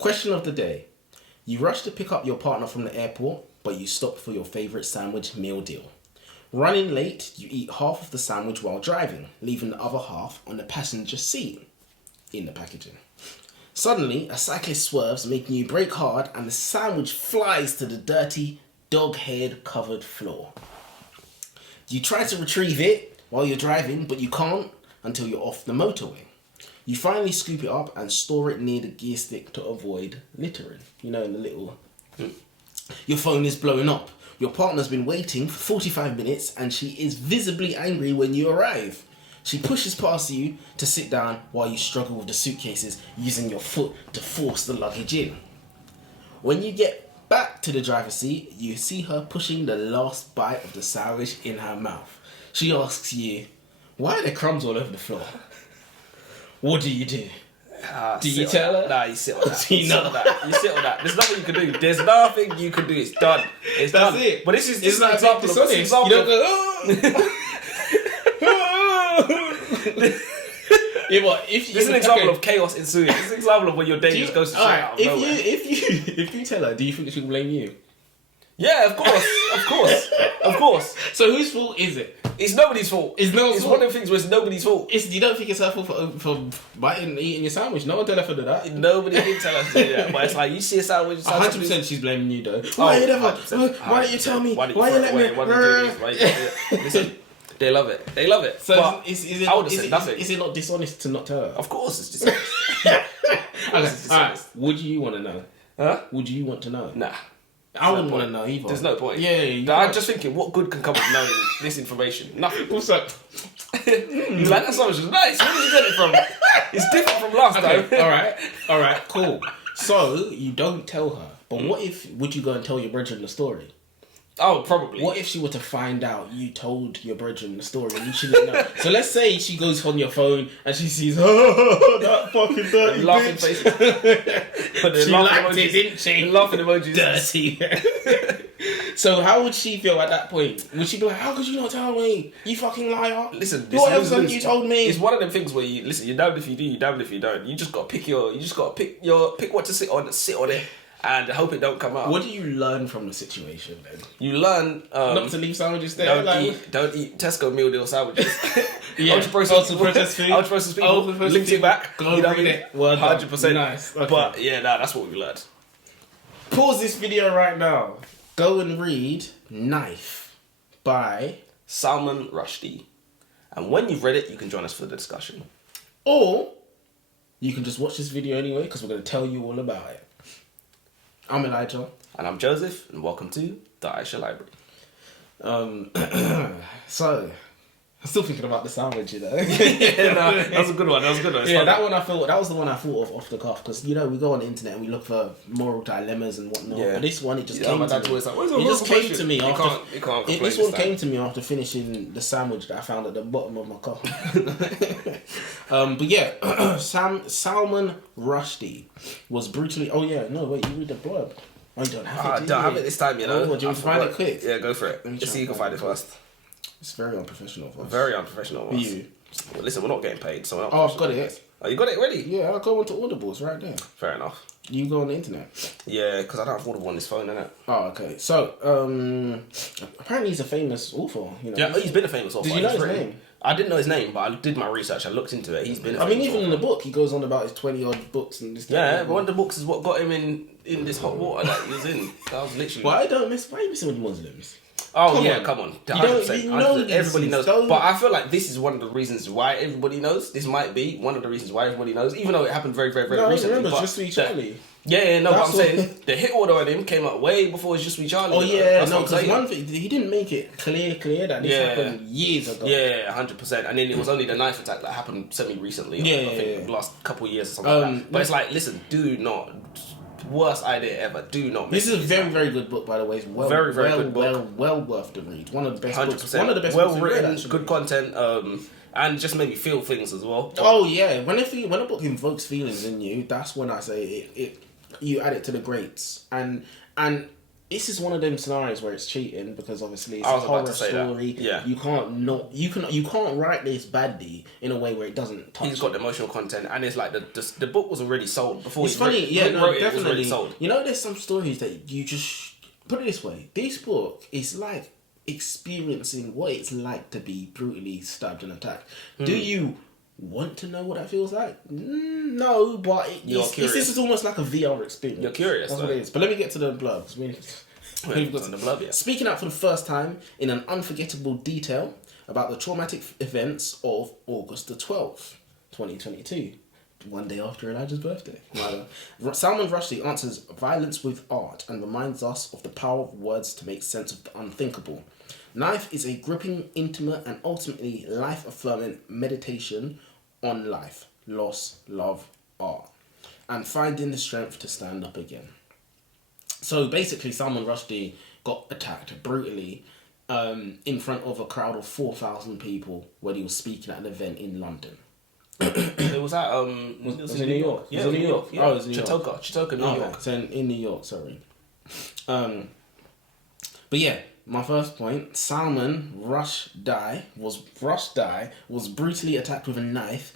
Question of the day. You rush to pick up your partner from the airport, but you stop for your favourite sandwich meal deal. Running late, you eat half of the sandwich while driving, leaving the other half on the passenger seat in the packaging. Suddenly, a cyclist swerves, making you brake hard, and the sandwich flies to the dirty, dog-haired covered floor. You try to retrieve it while you're driving, but you can't until you're off the motorway. You finally scoop it up and store it near the gear stick to avoid littering. You know, in the little... Your phone is blowing up. Your partner's been waiting for 45 minutes and she is visibly angry when you arrive. She pushes past you to sit down while you struggle with the suitcases, using your foot to force the luggage in. When you get back to the driver's seat, you see her pushing the last bite of the sandwich in her mouth. She asks you, "Why are there crumbs all over the floor?" What do you do? Do you tell her? Nah, you sit on that. You know that. You sit on that. There's nothing you can do. There's nothing you can do. It's done. It's That's done. it. But this is It's an like example of... dishonest. This example You don't of- go, yeah, but if you, This is an example of chaos ensuing. This is an example of when your day just goes to shit alright, out of nowhere. if you tell her, do you think she will blame you? Yeah, of course. Of course. Of course. So whose fault is it? It's nobody's fault. It's no It's fault. one of the things where it's nobody's fault. You don't think it's her fault for biting and eating your sandwich? No one tell her for that. Nobody can tell us to do that. But it's like, you see a sandwich... 100% she's blaming you though. Why you never? 100%. Why don't you tell me? Why Why you let me? Why did you do this? Why you do this? Listen, they love it. They love it. So But is I would have said nothing. Is it not dishonest to not tell her? Of course it's dishonest. Okay, alright. Would you want to know? Huh? Would you want to know? Nah. I wouldn't no want to know either. There's no point. Yeah. I'm just thinking, what good can come of knowing this information? Nothing. What's up? He's like, that sandwich is nice. Where did you get it from? It's different from last time. Okay, alright, cool. So, you don't tell her. But what if, would you go and tell your brethren the story? Oh, probably. What if she were to find out you told your brethren the story and you shouldn't know? So let's say she goes on your phone and she sees, oh, that fucking dirty laughing bitch. faces. But She liked it, didn't she? The laughing emojis. Dirty. So how would she feel at that point? Would she be like, how could you not tell me? You fucking liar. Listen, what else haven't you told me? It's one of them things where you listen. You're damned if you do, you're damned if you don't. You just got to pick what to sit on it, and hope it don't come out. What do you learn from the situation then? You learn Not to leave sandwiches there. Don't eat Tesco meal deal sandwiches. Yeah. Ultra processed food. Ultra processed people. Linked it back. Go you know read it. Well done. 100%. Nice. Okay. But yeah, that's what we learned. Pause this video right now. Go and read Knife by... Salman Rushdie. And when you've read it, you can join us for the discussion. Or you can just watch this video anyway, because we're going to tell you all about it. I'm Elijah. And I'm Joseph, and welcome to the Icha Library. So, I'm still thinking about the sandwich, you know. Yeah, no, that was a good one. It's Yeah, fun. that was the one I thought of off the cuff, because we go on the internet and we look for moral dilemmas and whatnot. Yeah. But this one, it just Yeah, came my to dad's me. always like, "Where's the It just moral came to question?" me You after. can't complain This this one time. came to me after finishing the sandwich that I found at the bottom of my car. But yeah, Salman Rushdie was brutally. Oh yeah, no wait, you read the blurb. I don't have it. I don't have it this time, you know. Oh, do you want to find it quick? Yeah, go for it. Let me Just try see you can and find it find it. first. It's very unprofessional of us. Very unprofessional of us. You. Well, listen, we're not getting paid, so we're not Oh, I've got professional. it. Oh, you got it already? Yeah, I'll go onto Audibles right there. Fair enough. You go on the internet. Yeah, because I don't have Audible on this phone, innit? Oh, okay. So, apparently he's a famous author. You know. Yeah, he's been a famous author. Did you know He's his written- name? I didn't know his name, but I did my research. I looked into it. He's been a I mean, famous even in author. the book, he goes on about his 20-odd books and this. that, Yeah, and but one of the books is what got him in this hot water that he was in. That was literally... Why you missing with the Muslims? Oh, Come yeah, on. come on. You 100%, know 100%. these Everybody things, knows. don't- But I feel like this is one of the reasons why everybody knows. This might be one of the reasons why everybody knows, even though it happened very, very, very No, recently. remember, but Just Sweet the- Charlie. Yeah, no, but I'm That's saying what- the hit order on him came out way before it's Just Sweet Charlie. Oh, you know? yeah, That's no, what I'm because saying. one thing, he didn't make it clear that this Yeah. happened years ago. Yeah, 100%. And then it was only the knife attack that happened semi-recently. Yeah, I yeah, think yeah. the last couple of years or something like that. But it's like, listen, do not... Worst idea ever. Do not This miss is a very, very good book, by the way. It's Very, very good book. Well worth the read. One of the best books. 100%. One of the best well books we've read, written, actually. good content, and just made me feel things as well. Oh yeah, when a book invokes feelings in you, that's when I say it you add it to the greats. And this is one of them scenarios where it's cheating because obviously it's I a was about horror to say story. that. Yeah. You can't write this badly in a way where it doesn't touch. He's got the emotional content, and it's like the book was already sold before. It's funny, yeah, no, wrote it, definitely. it was already sold. You know, there's some stories that you just put it this way. This book is like experiencing what it's like to be brutally stabbed and attacked. Do you want to know what that feels like? No, but this is almost like a VR experience. You're curious. That's what it is. But let me get to the blurbs. On the blurb, yeah. Speaking out for the first time in an unforgettable detail about the traumatic events of August the 12th, 2022. One day after Elijah's birthday. Salman Rushdie answers violence with art and reminds us of the power of words to make sense of the unthinkable. Knife is a gripping, intimate, and ultimately life-affirming meditation on life, loss, love, art, and finding the strength to stand up again. So basically, Salman Rushdie got attacked brutally in front of a crowd of 4,000 people when he was speaking at an event in London. It was at was it in New York? Yeah, was it New York? Yeah. Oh, it was New York. Chautauqua, New York. So in New York, sorry. But yeah, my first point: Salman Rushdie was brutally attacked with a knife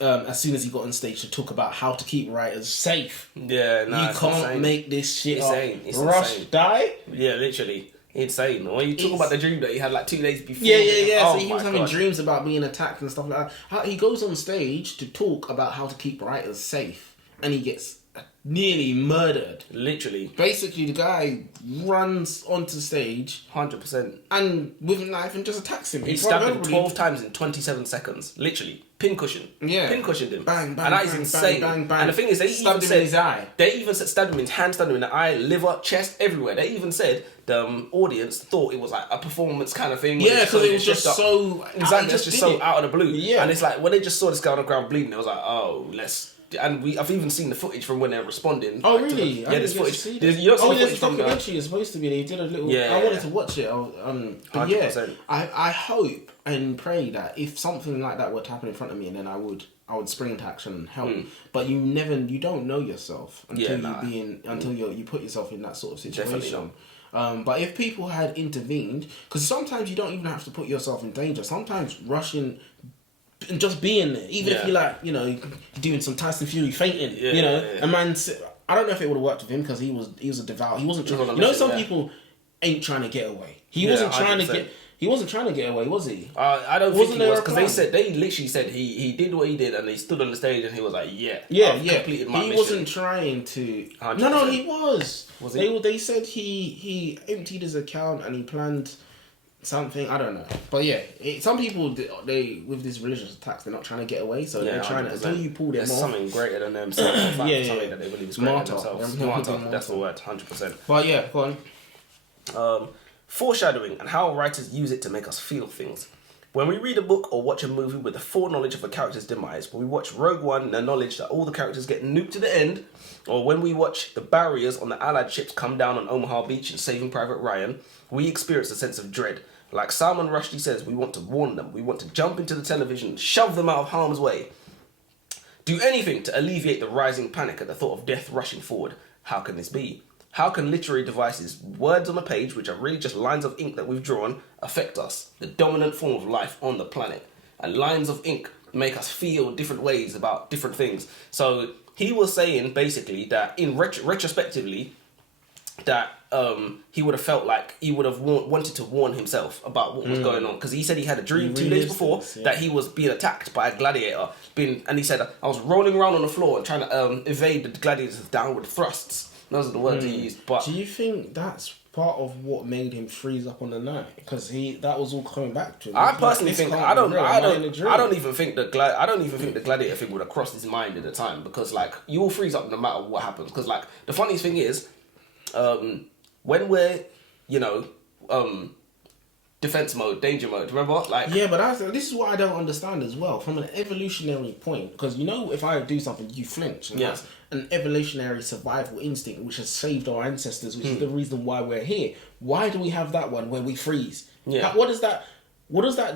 as soon as he got on stage to talk about how to keep writers safe. Yeah, no, you can't make this shit up. It's Rushdie? Yeah, literally. Insane. When you talk about the dream that he had like 2 days before. Yeah. Oh, so he was having dreams about being attacked and stuff like that. He goes on stage to talk about how to keep writers safe, and he gets nearly murdered. Literally. Basically, the guy runs onto stage 100%. and with a knife and just attacks him. He stabbed him 12 times in 27 seconds. Literally. Pincushion. Yeah. Pincushioned him. Bang, bang, and that is bang, insane. bang, bang, bang. And the thing is, they stabbed even him said, in his eye. They even said stabbed him in his hand, stabbed him in the eye, liver, chest, everywhere. They even said the audience thought it was like a performance kind of thing. Yeah, because it was just so... Exactly, that's just so out of the blue. Yeah. And it's like, when they just saw this guy on the ground bleeding, it was like, oh, let's... And I've even seen the footage from when they're responding. Oh, really? There's footage. There's the a footage documentary. It's supposed to be. They did a little. Yeah. I wanted to watch it. But 100%. I hope and pray that if something like that were to happen in front of me, then I would spring into action and help. But you don't know yourself until you put yourself in that sort of situation. But if people had intervened, because sometimes you don't even have to put yourself in danger. Sometimes rushing. And just being there, even if you're doing some Tyson Fury fainting, a man. I don't know if it would have worked with him because he was a devout. He wasn't. Some people ain't trying to get away. He wasn't trying 100%. to get. He wasn't trying to get away, was he? I don't think he was, because they literally said he did what he did, and he stood on the stage and he was like, completed my mission. He wasn't trying to. 100%. No, he was. Was he? They said he emptied his account and he planned something. I don't know, but yeah, some people they with these religious attacks, they're not trying to get away, so they're trying 100%. To until you pull them off. There's something greater than themselves. Something that they believe is greater than themselves. Martyr. That's the word. 100%. But yeah, go on. Foreshadowing and how writers use it to make us feel things. When we read a book or watch a movie with the foreknowledge of a character's demise, when we watch Rogue One, the knowledge that all the characters get nuked to the end, or when we watch the barriers on the Allied ships come down on Omaha Beach in Saving Private Ryan, we experience a sense of dread. Like Salman Rushdie says, we want to warn them. We want to jump into the television, shove them out of harm's way. Do anything to alleviate the rising panic at the thought of death rushing forward. How can this be? How can literary devices, words on a page, which are really just lines of ink that we've drawn, affect us, the dominant form of life on the planet? And lines of ink make us feel different ways about different things. So he was saying, basically, that in retrospectively, that he would have felt like he would have wanted to warn himself about what was going on, because he said he had a dream 2 days before that he was being attacked by a gladiator, and he said, I was rolling around on the floor and trying to evade the gladiator's downward thrusts. Those are the words he used. But do you think that's part of what made him freeze up on the night? Because that was all coming back to him. I personally think I don't even think the gladiator thing would have crossed his mind at the time, because like you will freeze up no matter what happens. Because like the funny thing is, when we're defense mode, danger mode, remember? Like yeah, but this is what I don't understand as well from an evolutionary point. Because if I do something, you flinch. And that's an evolutionary survival instinct which has saved our ancestors, which is the reason why we're here. Why do we have that one where we freeze? Yeah. What does that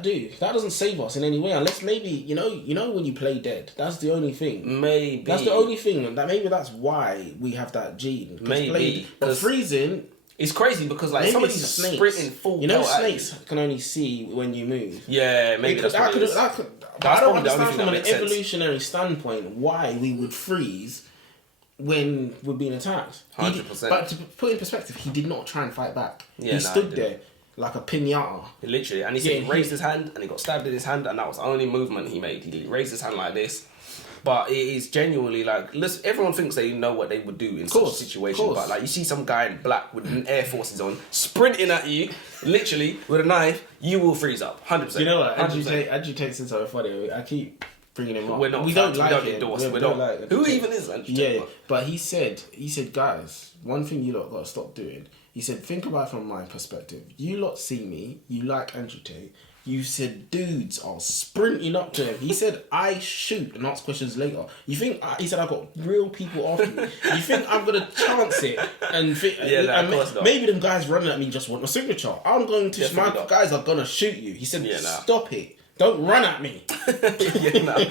do? That doesn't save us in any way, unless maybe when you play dead. That's the only thing. Maybe that's the only thing. Maybe that's why we have that gene. Maybe but freezing. It's crazy because like Maybe somebody's it's snakes. sprinting full. You know, pelt at snakes can only see when you move. Yeah, maybe that's what it is. I That's don't probably the only understand thing from that an makes sense. evolutionary standpoint why we would freeze when we're being attacked. 100%. But to put in perspective, he did not try and fight back. Yeah, he no, stood he there like a pinata. Literally, and he said Yeah, he raised his hand and he got stabbed in his hand, and that was the only movement he made. He raised his hand like this. But it is genuinely like, listen, everyone thinks they know what they would do in such a situation. But like, you see some guy in black with an Air Forces on sprinting at you, literally with a knife, you will freeze up, 100%. You know what? Andrew takes it so funny. I keep bringing him up. We're not. We don't like him. endorse. We We're don't not. like Who Andrew even Tate. is Andrew Yeah, Tate? but he said, guys, one thing you lot got to stop doing. He said, think about it from my perspective. You lot see me. You like Andrew Tate. You said dudes are sprinting up to him. He said, I shoot and ask questions later. You think, he said, I got real people after me. You think I'm going to chance it? And of course not. maybe them guys running at me just want a signature. I'm going to, Definitely my not. guys are going to shoot you. He said, Yeah, nah. stop it. Don't run at me. Yeah, no.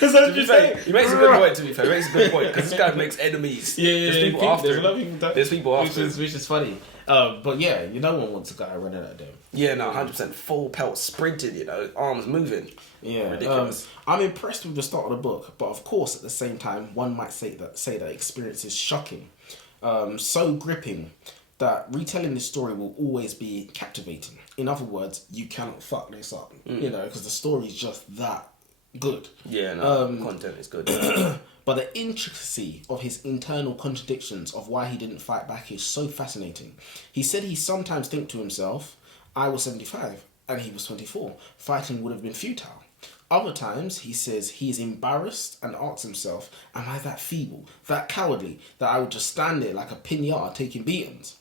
That's To be fair, he makes a good point. To be fair, he makes a good point because this guy makes enemies. Yeah, There's people after there's a him. lot of people that, There's people after him. which is funny. But yeah, no one wants a guy running at them. Yeah, no, 100% full pelt sprinting. Arms moving. Yeah, Ridiculous. I'm impressed with the start of the book, but of course, at the same time, one might say that experience is shocking, so gripping that retelling this story will always be captivating. In other words, you cannot fuck this up, because the story is just that good. Yeah, no, content is good. But the intricacy of his internal contradictions of why he didn't fight back is so fascinating. He said he sometimes think to himself, I was 75 and he was 24. Fighting would have been futile. Other times, he says he is embarrassed and asks himself, am I that feeble, that cowardly, that I would just stand there like a pinata taking beatings?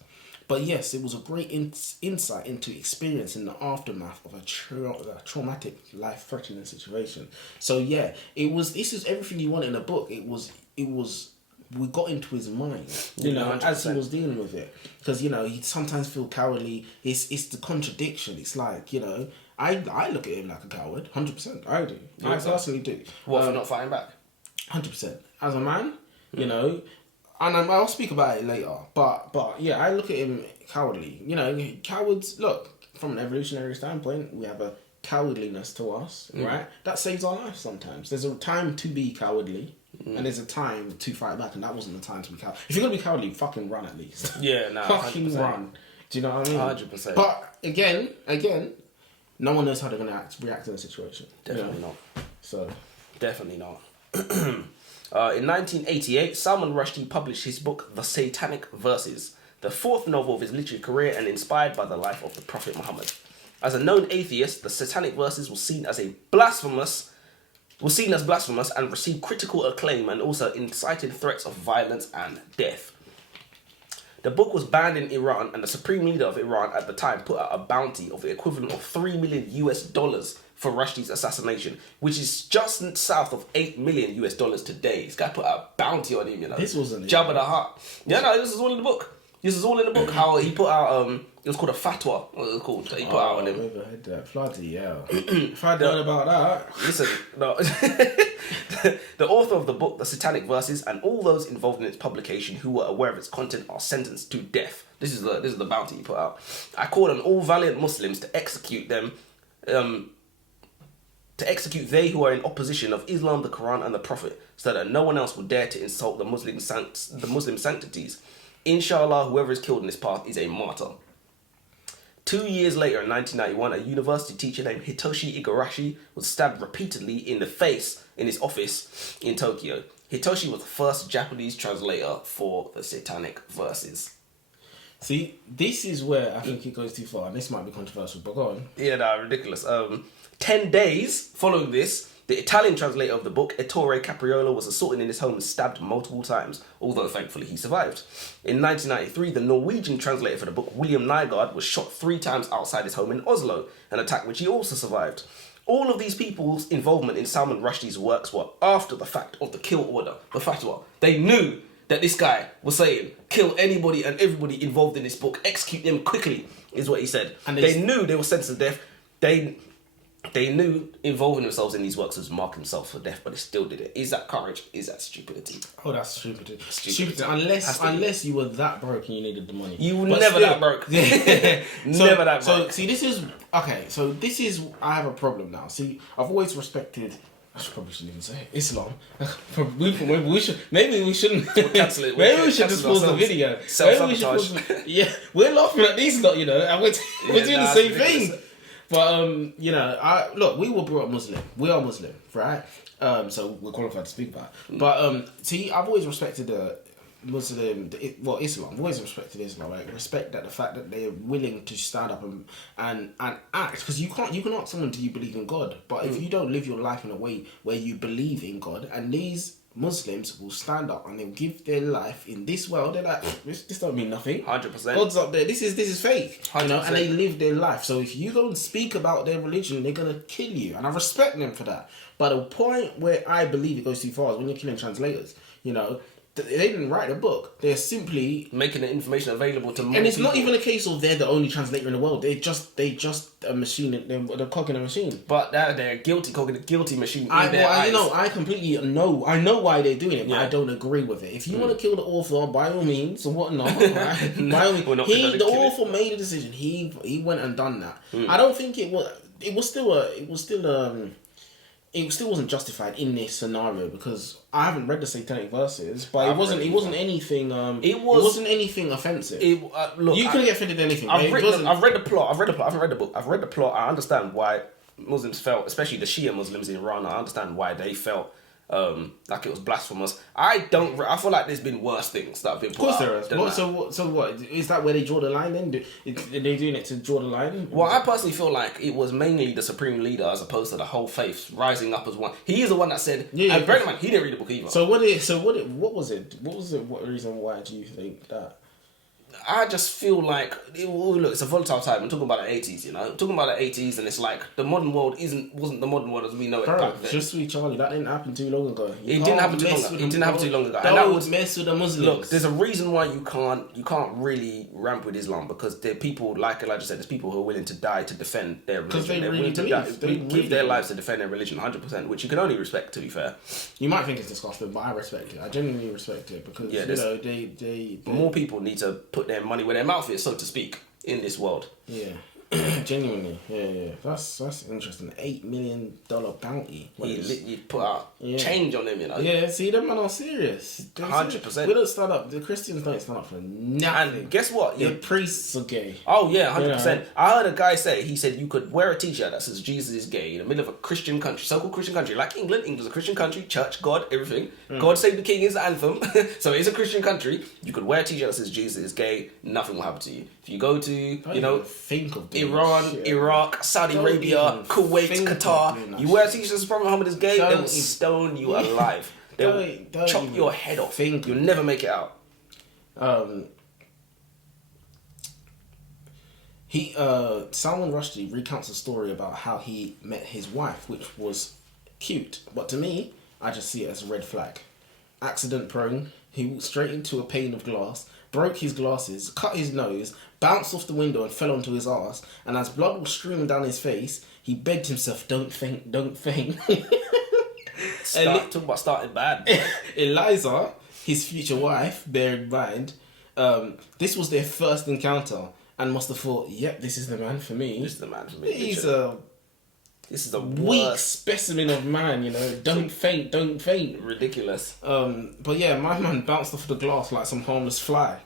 But yes, it was a great insight into experience in the aftermath of a traumatic, life-threatening situation. So yeah, this is everything you want in a book. We got into his mind, 100%. as he was dealing with it. Because, he'd sometimes feel cowardly. It's the contradiction. It's like, I look at him like a coward, 100%. I do. I personally do. What, for not fighting back? 100%. As a man, and I'll speak about it later, but yeah, I look at him cowardly. Cowards, look, from an evolutionary standpoint, we have a cowardliness to us, right? That saves our life sometimes. There's a time to be cowardly, and there's a time to fight back, and that wasn't the time to be cowardly. If you're going to be cowardly, fucking run at least. Yeah, no, fucking 100%. run. Do you know what I mean? 100%. But again, no one knows how they're going to react in a situation. Definitely not. So. Definitely not. In 1988, Salman Rushdie published his book, The Satanic Verses, the fourth novel of his literary career and inspired by the life of the Prophet Muhammad. As a known atheist, the Satanic Verses was seen as blasphemous and received critical acclaim and also incited threats of violence and death. The book was banned in Iran, and the supreme leader of Iran at the time put out a bounty of the equivalent of $3 million for Rushdie's assassination, which is just south of $8 million today. This guy put out a bounty on him, This wasn't Jabba the Hutt. Yeah, no, this is all in the book. How he put out, it was called a fatwa, what it was called, that he put out on him. Overhead that. Bloody hell. If I'd known about that. Listen, no. The author of the book, The Satanic Verses, and all those involved in its publication who were aware of its content are sentenced to death. This is the bounty he put out. I call on all valiant Muslims to execute them, they who are in opposition of Islam, the Quran, and the Prophet, so that no one else will dare to insult the Muslim sanctities. Inshallah, whoever is killed in this path is a martyr. 2 years later, in 1991, a university teacher named Hitoshi Igarashi was stabbed repeatedly in the face in his office in Tokyo. Hitoshi was the first Japanese translator for the Satanic Verses. See, this is where I think it goes too far, and this might be controversial, but go on. Yeah, no, ridiculous. 10 days following this, the Italian translator of the book, Ettore Capriola, was assaulted in his home and stabbed multiple times, although thankfully he survived. In 1993, the Norwegian translator for the book, William Nygaard, was shot 3 times outside his home in Oslo, an attack which he also survived. All of these people's involvement in Salman Rushdie's works were after the fact of the kill order, the fatwa. They knew that this guy was saying, kill anybody and everybody involved in this book, execute them quickly, is what he said. And they knew they were sentenced to death. They knew involving themselves in these works was marking themselves for death, but they still did it. Is that courage? Is that stupidity? Oh, that's stupid. Stupid. Unless you were that broke and you needed the money. You were never that broke. Never that broke. So see, this is okay. So this is I have a problem now. See, I've always respected. I probably shouldn't even say it. Islam. Maybe we shouldn't. We'll cancel it. Maybe we should just pause the video. Self-sabotage. Yeah, we're laughing at these lot, you know, and we're doing the same thing. But you know, look, we were brought up Muslim. We are Muslim, right? So we're qualified to speak about it. But see, I've always respected the Muslim, Islam. I've always respected Islam. Like respect that the fact that they're willing to stand up and act, because you can ask someone, do you believe in God? But if you don't live your life in a way where you believe in God, and these Muslims will stand up and they'll give their life in this world. They're like, this don't mean nothing. 100%. God's up there. This is fake. 100%. You know, and they live their life. So if you go and speak about their religion, they're gonna kill you, and I respect them for that. But the point where I believe it goes too far is when you're killing translators. You know, they didn't write a book. They're simply making the information available to more and it's people. not even a case of they're the only translator in the world. They're just a machine. They're cog in a machine. But they're guilty, cog in a guilty machine. I completely know. I know why they're doing it, but Yeah. I don't agree with it. If you want to kill the author, by all means, or whatnot, right? By all means, the author made a decision. He went and done that. I don't think it still wasn't justified in this scenario, because I haven't read the satanic verses, but it wasn't anything. It wasn't anything offensive. Look, you couldn't get offended at anything. I've read the plot. I haven't read the book. I've read the plot. I understand why Muslims felt, especially the Shia Muslims in Iran. I understand why they felt like it was blasphemous. I feel like there's been worse things that have been put out. Of course there is. So what? Is that where they draw the line then? Are they doing it to draw the line? Well, I personally feel like it was mainly the supreme leader as opposed to the whole faith rising up as one. He is the one that said, and bear in mind, he didn't read the book either. What was it? What reason why do you think that? I just feel like, look, it's a volatile time. I'm talking about the 80s, you know? I'm talking about the 80s, and it's like, the modern world wasn't the modern world as we know it back then. Just sweet Charlie, that didn't happen too long ago. It didn't happen too long ago. And that would mess with the Muslims. Look, there's a reason why you can't really ramp with Islam, because there are people, like Elijah said, there's people who are willing to die to defend their religion. Because they They're really willing to believe. give their lives to defend their religion, 100%, which you can only respect, to be fair. You might think it's disgusting, but I respect it. I genuinely respect it, because they more people need to put their money where their mouth is, so to speak, in this world. Yeah. Genuinely, yeah. That's interesting. $8 million bounty. You put out change on them, you know. Yeah, see, them men are serious. 100%. We don't stand up. The Christians don't stand up for nothing. And guess what? The priests are gay. Oh yeah, 100%. I heard a guy say, he said you could wear a t-shirt that says Jesus is gay in the middle of a Christian country, so-called Christian country, like England. England's a Christian country, church, God, everything. God Save the King is the anthem. So it's a Christian country. You could wear a t-shirt that says Jesus is gay. Nothing will happen to you. If you go to, think of Iran, Iraq, Saudi Arabia, Kuwait, Qatar, you wear a t-shirt that says Prophet Muhammad is gay, they will stone you alive. They will chop your head off. You'll never make it out. Salman Rushdie recounts a story about how he met his wife, which was cute, but to me, I just see it as a red flag. Accident prone, he walked straight into a pane of glass, broke his glasses, cut his nose, bounced off the window and fell onto his ass, and as blood was streaming down his face, he begged himself, don't faint, don't faint. Talk about starting bad. Eliza, his future wife, bear in mind, this was their first encounter, and must have thought, yep, this is the man for me. This is the man for me. This is a weak specimen of man, you know. Don't faint, don't faint. Ridiculous. But yeah, my man bounced off the glass like some harmless fly.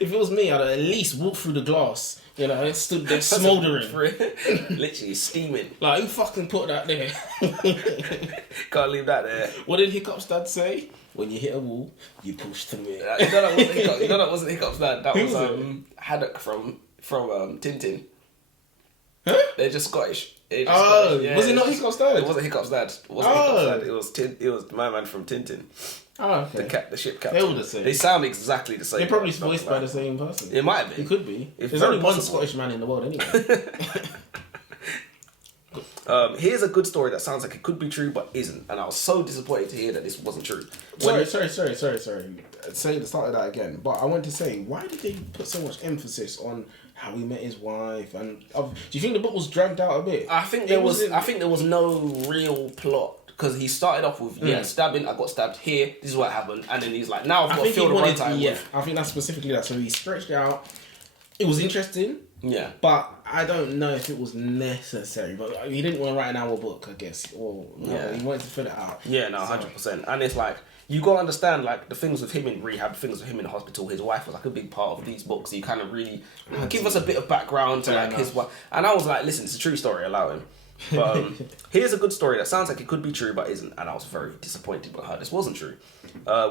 If it was me, I'd at least walk through the glass. You know, it stood there smouldering. Literally steaming. Like, who fucking put that there? Can't leave that there. What did Hiccup's dad say? When you hit a wall, you push through it. You know that wasn't Hiccup's dad. That was Haddock from Tintin. Huh? They're just Scottish. Was it not Hiccup's dad? It wasn't Hiccup's dad. It was my man from Tintin. Oh, okay. The ship captain. They're all the same. They sound exactly the same. They're probably voiced by the same person. It might have been. It could be. It's There's only one possible. Scottish man in the world anyway. Here's a good story that sounds like it could be true but isn't, and I was so disappointed to hear that this wasn't true. Sorry. Say the start of that again. But I want to say, why did they put so much emphasis on how he met his wife? And do you think the book was dragged out a bit? I think there was no real plot. Because he started off with, stabbing, I got stabbed here, this is what happened, and then he's like, now I've got to fill the runtime with. I think that's specifically that. So he stretched it out. It was interesting. Yeah. But I don't know if it was necessary. But he didn't want to write an hour book, I guess. Or he wanted to fill it out. Yeah, no, 100%. And it's like, you got to understand, like, the things with him in rehab, things with him in the hospital, his wife was like a big part of these books. He kind of really give us a bit of background to like his wife. And I was like, listen, it's a true story, allow him. But here's a good story that sounds like it could be true but isn't, and I was very disappointed by how this wasn't true.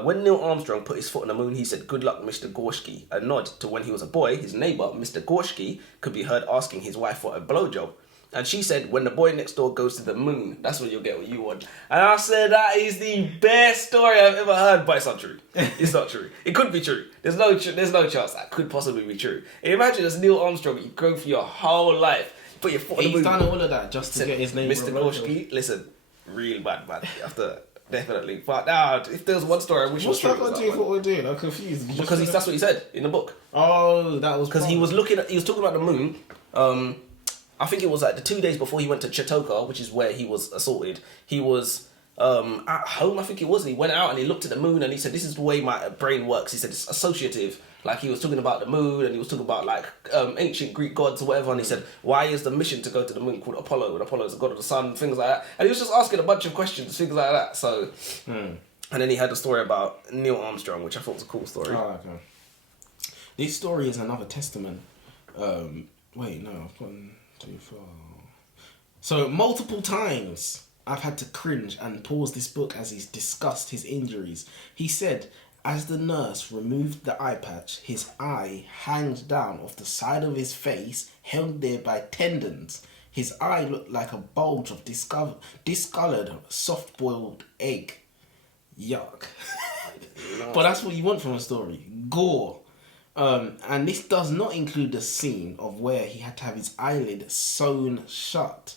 When Neil Armstrong put his foot on the moon, he said, "Good luck, Mr. Gorski," a nod to when he was a boy, his neighbour, Mr. Gorski, could be heard asking his wife for a blowjob. And she said, "When the boy next door goes to the moon, that's when you'll get what you want." And I said, that is the best story I've ever heard, but it's not true. It's not true. It could be true. There's no chance that could possibly be true. Imagine as Neil Armstrong, you go for your whole life, put your foot on the moon. He's done all of that just to get his name. Mr. Gorski, listen, real bad, man. After definitely, but now if there's one story I wish was true. What's that got to do with what we're doing? I'm confused. Because that's what he said in the book. Oh, that was because he was talking about the moon. I think it was like the 2 days before he went to Chautauqua, which is where he was assaulted. He was at home, I think it was. And he went out and he looked at the moon and he said, "This is the way my brain works." He said it's associative. Like he was talking about the moon and he was talking about like ancient Greek gods or whatever. And he said, "Why is the mission to go to the moon called Apollo? And Apollo is the god of the sun," things like that. And he was just asking a bunch of questions, things like that. So, and then he had a story about Neil Armstrong, which I thought was a cool story. Oh, okay. This story is another testament. Wait, no, I've gone too far. So multiple times I've had to cringe and pause this book as he's discussed his injuries. He said, as the nurse removed the eye patch, his eye hangs down off the side of his face, held there by tendons. His eye looked like a bulge of discolored, soft-boiled egg. Yuck. But that's what you want from a story. Gore. And this does not include the scene of where he had to have his eyelid sewn shut.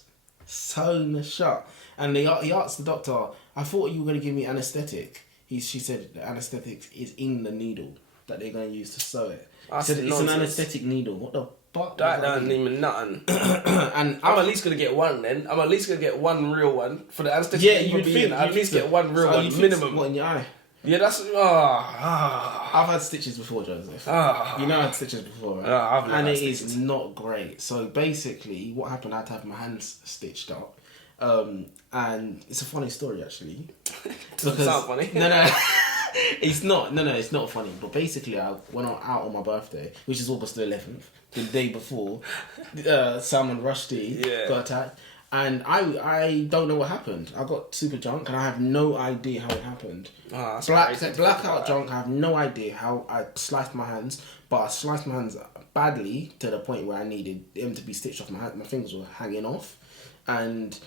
And he asked the doctor, "I thought you were going to give me anaesthetic." She said the anaesthetic is in the needle that they're going to use to sew it. He said it's an anaesthetic needle. What the fuck? That don't mean nothing. And I'm at least going to get one then. I'm at least going to get one real one. For the anaesthetic, yeah, you'd think. I'd at least get one real one, minimum. What, in your eye? Yeah, that's... I've had stitches before, Joseph. You know I had stitches before, right? And it is not great. So basically, what happened, I had to have my hands stitched up. And it's a funny story, actually. Doesn't sound funny. No. It's not. No, it's not funny. But basically, I went out on my birthday, which is August the 11th, the day before. Salman Rushdie got attacked. And I don't know what happened. I got super drunk and I have no idea how it happened. Blackout drunk, I have no idea how I sliced my hands. But I sliced my hands badly to the point where I needed them to be stitched off. My fingers were hanging off. And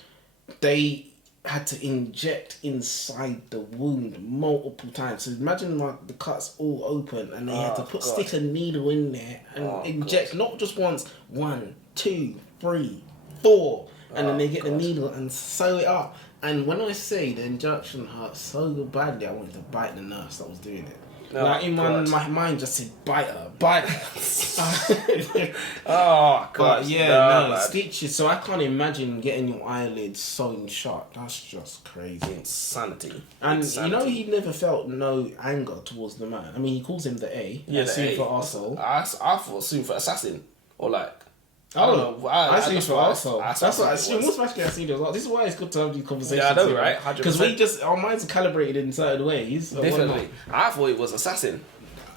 they had to inject inside the wound multiple times. So imagine the cuts all open and they had to stick a needle in there and inject not just once, 1, 2, 3, 4. And then they get the needle and sew it up. And when I say the injection hurt so badly, I wanted to bite the nurse that was doing it. My mind just said, bite her. Oh, God. But yeah, stitches. So I can't imagine getting your eyelids sewn shut. That's just crazy. Insanity. And you know, he never felt no anger towards the man. I mean, he calls him the A. Yeah, the A. for arsehole. I thought soon for assassin. Or like... I don't know. I see for arsehole. That's what I assume. Most actually I see this. This is why it's good to have these conversations. Yeah, I know, right? 100%. Because our minds are calibrated in certain ways. So definitely. I thought it was assassin.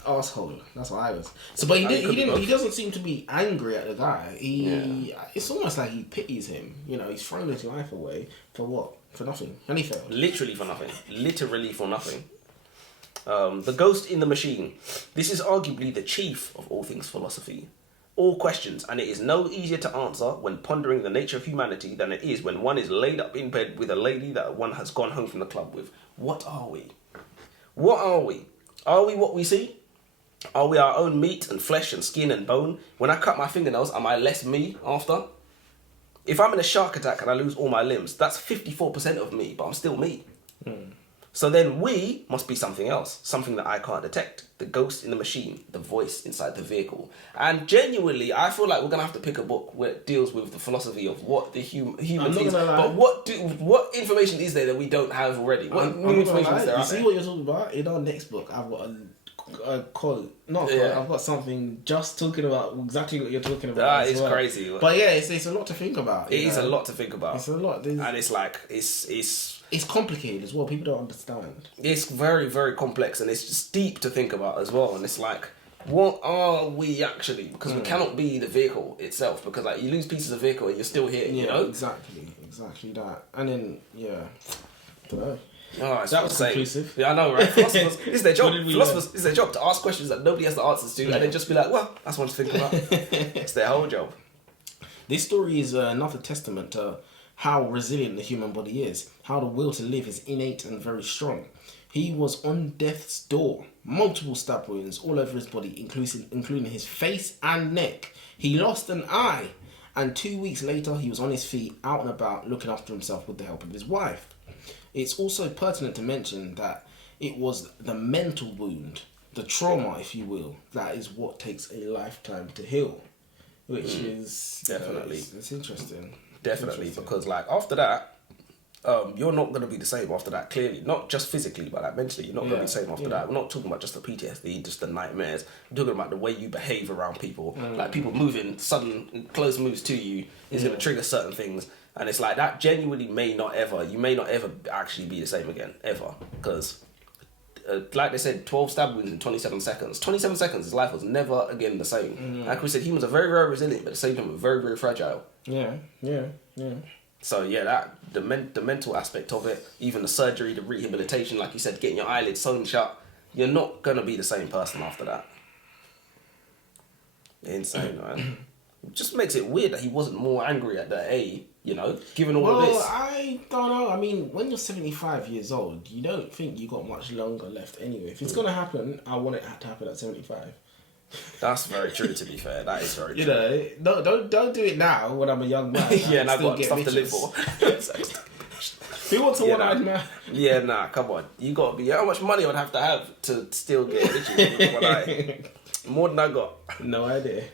Arsehole. That's what I was. So, but he doesn't seem to be angry at the guy. It's almost like he pities him. You know, he's thrown his life away for what? For nothing. And he failed. Literally for nothing. The Ghost in the Machine. This is arguably the chief of all things philosophy. All questions, and it is no easier to answer when pondering the nature of humanity than it is when one is laid up in bed with a lady that one has gone home from the club with. What are we? What are we? Are we what we see? Are we our own meat and flesh and skin and bone? When I cut my fingernails, am I less me after? if I'm in a shark attack and I lose all my limbs, that's 54% of me, but I'm still me. So then we must be something else, something that I can't detect. The ghost in the machine, the voice inside the vehicle. And genuinely, I feel like we're going to have to pick a book where it deals with the philosophy of what the human is. But what information is there that we don't have already? What new information is there? You see what you're talking about? In our next book, I've got a quote. Not a quote, I've got something just talking about exactly what you're talking about. That is crazy. But yeah, it's a lot to think about. It is a lot to think about. It's a lot. And it's like, it's complicated as well. People don't understand. It's very, very complex, and it's just deep to think about as well. And it's like, what are we actually? Because we cannot be the vehicle itself. Because like you lose pieces of vehicle and you're still here. Yeah, you know? exactly that. And then I don't know. Oh, that was conclusive. Yeah, I know, right? Philosophers, it's their job. Philosophers, it's their job to ask questions that nobody has the answers to, and then just be like, well, that's one to think about. It's their whole job. This story is another testament to how resilient the human body is, how the will to live is innate and very strong. He was on death's door, multiple stab wounds all over his body, including his face and neck. He lost an eye, and 2 weeks later, he was on his feet, out and about, looking after himself with the help of his wife. It's also pertinent to mention that it was the mental wound, the trauma, if you will, that is what takes a lifetime to heal, which is definitely it's interesting. Definitely, because like after that, you're not going to be the same after that. Clearly, not just physically, but like mentally, you're not going to be the same after that. We're not talking about just the PTSD, just the nightmares. We're talking about the way you behave around people. Like people moving, sudden close moves to you is going to trigger certain things. And it's like that genuinely you may not ever actually be the same again, ever. Because, like they said, 12 stab wounds in 27 seconds. 27 seconds, his life was never again the same. Like we said, humans are very, very resilient, but at the same time, very, very fragile. Yeah. So yeah, that the mental aspect of it, even the surgery, the rehabilitation, like you said, getting your eyelids sewn shut, you're not going to be the same person after that. Insane, man. It just makes it weird that he wasn't more angry at the A, you know, given all of this. Well, I don't know. I mean, when you're 75 years old, you don't think you got much longer left anyway. If it's going to happen, I want it to happen at 75. That's very true, to be fair. That is very true. You know, don't do it now when I'm a young man. Yeah, and I've got stuff to live for. Who wants a one-eyed man? Yeah, nah, come on. You got to be... How much money I would have to still get bitches with one eye? More than I got. No idea.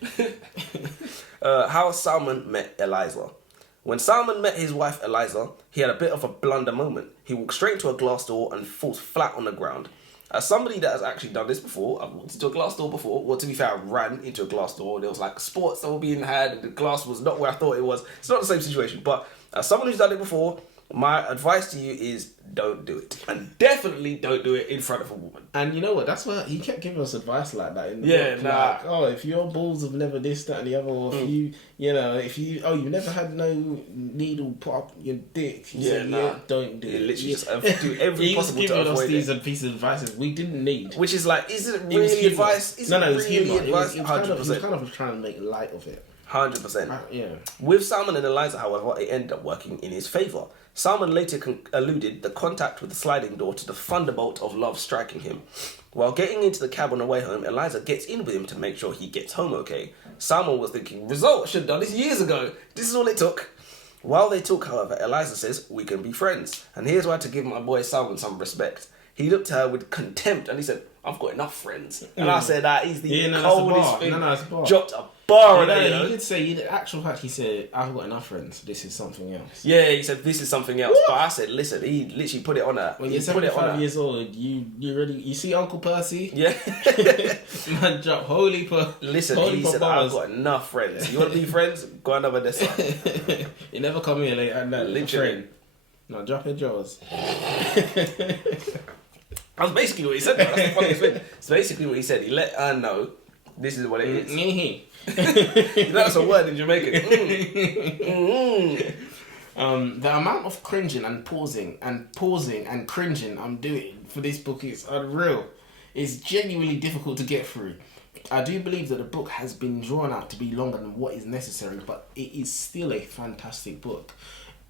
How Salman met Eliza. When Salman met his wife Eliza, he had a bit of a blunder moment. He walked straight into a glass door and falls flat on the ground. As somebody that has actually done this before, I've walked into a glass door before. Well, to be fair, I ran into a glass door. There was like sports that were being had, and the glass was not where I thought it was. It's not the same situation, but as someone who's done it before, my advice to you is don't do it. And definitely don't do it in front of a woman. And you know what? That's why he kept giving us advice like that in the book. Nah. Like, oh, if your balls have never this, that, and the other, or if you you never had no needle put up your dick. Don't do it. Literally just do everything possible to avoid it. He was giving us these pieces of advice we didn't need. Which is like, is it really advice? Is it was really advice? He was kind of trying to make light of it. 100%. Yeah. With Salman and Eliza, however, it ended up working in his favour. Salman later alluded the contact with the sliding door to the thunderbolt of love striking him. While getting into the cab on the way home, Eliza gets in with him to make sure he gets home okay. Salman was thinking, result, I should have done this years ago. This is all it took. While they talk, however, Eliza says, we can be friends. And here's why to give my boy Salman some respect. He looked at her with contempt and he said, I've got enough friends. And I said, that is the coldest thing. No, it's a bar. Dropped a bar on it. He did say, in actual fact, he said, I've got enough friends. This is something else. Yeah, he said, this is something else. What? But I said, listen, he literally put it on her. When you're 75 years old, you see Uncle Percy? Yeah. Man, drop holy per. Listen, he said, I've got enough friends. You want to be friends? Go on over this side. You never come here late at night. Literally. Now drop your jaws. That's basically what he said. That's the funniest thing. It's basically what he said. He let her know this is what it is. You know that's a word in Jamaican. The amount of cringing and pausing and cringing I'm doing for this book is unreal. It's genuinely difficult to get through. I do believe that the book has been drawn out to be longer than what is necessary, but it is still a fantastic book.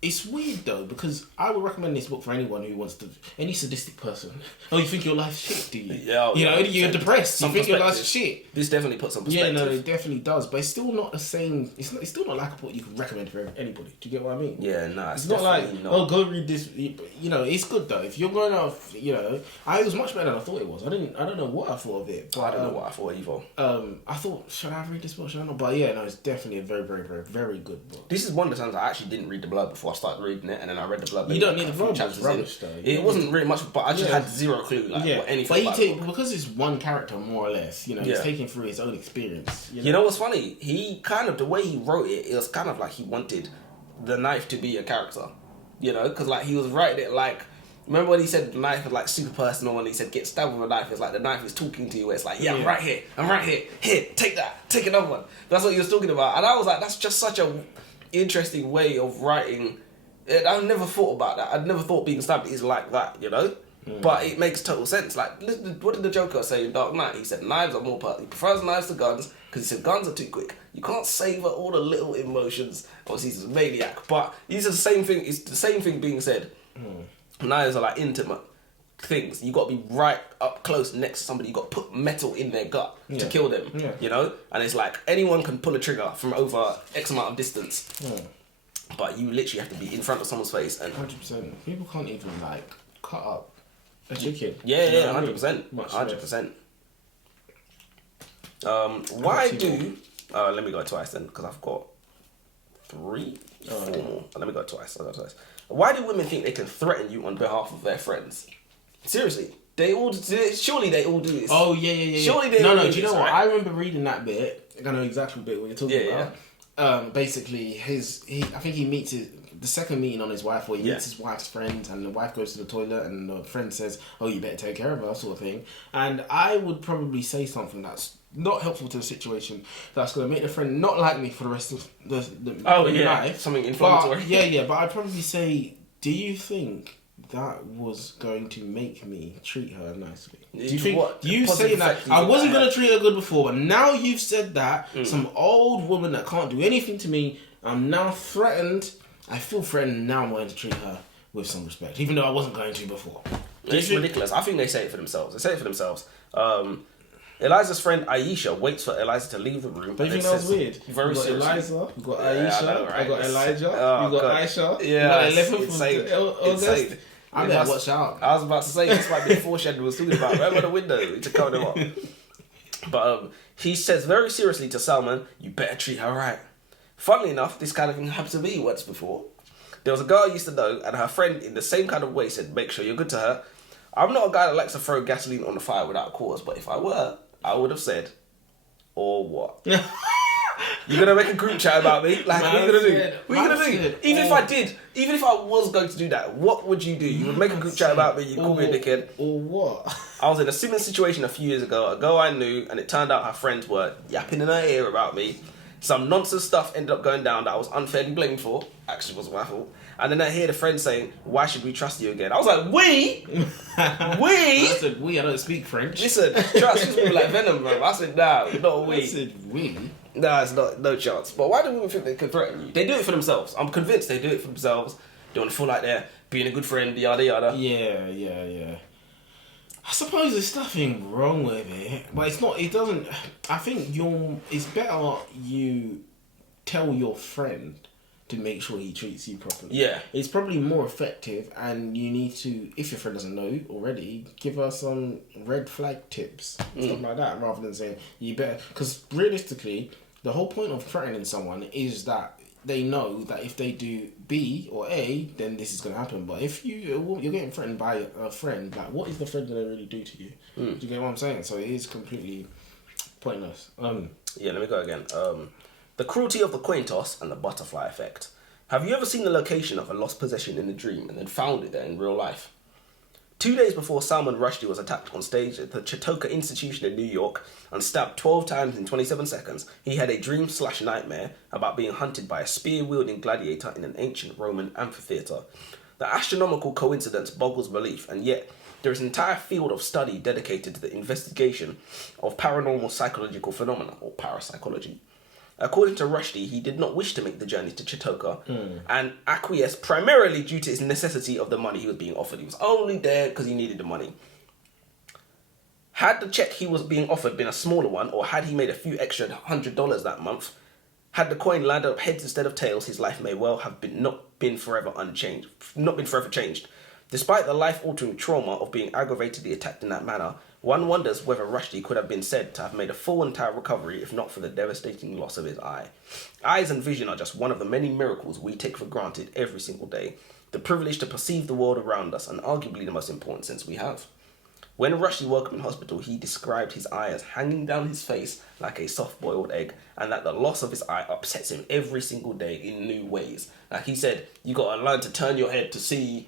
It's weird though, because I would recommend this book for anyone who wants to, any sadistic person. Oh, you think your life's shit, do you? Yeah, you know, you're depressed. You think your life's shit. This definitely puts some perspective. Yeah, no, it definitely does, but it's still not the same. It's still not like a book you can recommend for anybody. Do you get what I mean? Yeah, no, it's not like not. go read this. You know, it's good though. If you're going off, you know, it was much better than I thought it was. I don't know what I thought of it. But, I don't know what I thought either. I thought, should I read this book? Should I not? But yeah, no, it's definitely a very, very, very, very good book. This is one of the times I actually didn't read The Blood before I started reading it, and then I read The Blood. You don't need The Blood. It's rubbish though. It wasn't really much, but I just had zero clue what anything about it. Because it's one character more or less. You know, he's taking through his own experience. You know what's funny? He kind of, the way he wrote it, it was kind of like he wanted the knife to be a character. You know, because like he was writing it like. Remember when he said the knife was like super personal, and he said get stabbed with a knife? It's like the knife is talking to you. Where it's like, I'm right here. Here, take that. Take another one. That's what he was talking about. And I was like, that's just such a interesting way of writing. I've never thought about that. I'd never thought being stabbed is like that, you know? But it makes total sense. Like, what did the Joker say in Dark Knight? He said knives are more powerful. He prefers knives to guns because he said guns are too quick. You can't savor all the little emotions. Obviously, he's a maniac. But these are the same thing. It's the same thing being said. Knives are like intimate things. You got to be right up close next to somebody. You got to put metal in their gut to kill them. You know, and it's like anyone can pull a trigger from over X amount of distance, but you literally have to be in front of someone's face. And 100%. People can't even like cut up a chicken. Yeah, 100%. 100%. Why do? Let me go twice then, because I've got 3, 4 more. Let me go twice. I'll go twice. Why do women think they can threaten you on behalf of their friends? Seriously, surely they all do this. Oh yeah. Surely they. No. Do you know what? I remember reading that bit. I know exactly what bit what you're talking about. Basically, I think he meets the second meeting on his wife, where he meets his wife's friend, and the wife goes to the toilet, and the friend says, "Oh, you better take care of her," sort of thing. And I would probably say something that's not helpful to the situation, that's going to make the friend not like me for the rest of the life. Something inflammatory. But I'd probably say, do you think that was going to make me treat her nicely? Do you think you saying that I wasn't going to treat her good before, but now you've said that, some old woman that can't do anything to me, I'm now threatened. I feel threatened, now I'm going to treat her with some respect, even though I wasn't going to before. It's ridiculous. I think they say it for themselves. Eliza's friend Aisha waits for Eliza to leave the room. Don't you think that was weird? Very seriously. Eliza, you got Aisha, I got Elijah, you got Aisha, you got 11 from August. I better watch out. I was about to say, this might be the foreshadow we was talking about. Right by the window to cover them up. But he says very seriously to Salman, you better treat her right. Funnily enough, this kind of thing happened to me once before. There was a girl I used to know, and her friend in the same kind of way said, make sure you're good to her. I'm not a guy that likes to throw gasoline on the fire without cause, but if I were, I would have said, or what? You're going to make a group chat about me? Like, what are you going to do? What are you going to do? Even if I was going to do that, what would you do? You would make a group chat about me, you call me a dickhead. Or what? I was in a similar situation a few years ago. A girl I knew, and it turned out her friends were yapping in her ear about me. Some nonsense stuff ended up going down that I was unfairly blamed for. Actually, wasn't my fault. And then I hear the friend saying, why should we trust you again? I was like, we? I said, we, I don't speak French. Listen, trust is like venom, bro. I said, nah, not we. I said, we? Nah, it's not, no chance. But why do women think they can threaten you? They do it for themselves. I'm convinced they do it for themselves. They want to feel like they're being a good friend, yada yada. Yeah. I suppose there's nothing wrong with it, but I think it's better you tell your friend to make sure he treats you properly. Yeah. It's probably more effective, and you need to, if your friend doesn't know already, give her some red flag tips, stuff like that, rather than saying, you better, because realistically, the whole point of threatening someone is that they know that if they do B or A, then this is going to happen. But if you're getting threatened by a friend, like, what is the friend going to really do to you? Do you get what I'm saying? So it is completely pointless. Yeah, let me go again. The cruelty of the coin toss and the butterfly effect. Have you ever seen the location of a lost possession in a dream and then found it there in real life? 2 days before Salman Rushdie was attacked on stage at the Chautauqua Institution in New York and stabbed 12 times in 27 seconds, he had a dream/nightmare about being hunted by a spear-wielding gladiator in an ancient Roman amphitheatre. The astronomical coincidence boggles belief, and yet there is an entire field of study dedicated to the investigation of paranormal psychological phenomena, or parapsychology. According to Rushdie, he did not wish to make the journey to Chautauqua and acquiesced primarily due to his necessity of the money he was being offered. He was only there because he needed the money. Had the check he was being offered been a smaller one, or had he made a few extra $100 that month, had the coin landed up heads instead of tails, his life may well have not been forever changed. Despite the life-altering trauma of being aggravatedly attacked in that manner, one wonders whether Rushdie could have been said to have made a full and entire recovery if not for the devastating loss of his eye. Eyes and vision are just one of the many miracles we take for granted every single day. The privilege to perceive the world around us, and arguably the most important sense we have. When Rushdie woke up in hospital, he described his eye as hanging down his face like a soft-boiled egg, and that the loss of his eye upsets him every single day in new ways. Like he said, you got to learn to turn your head to see,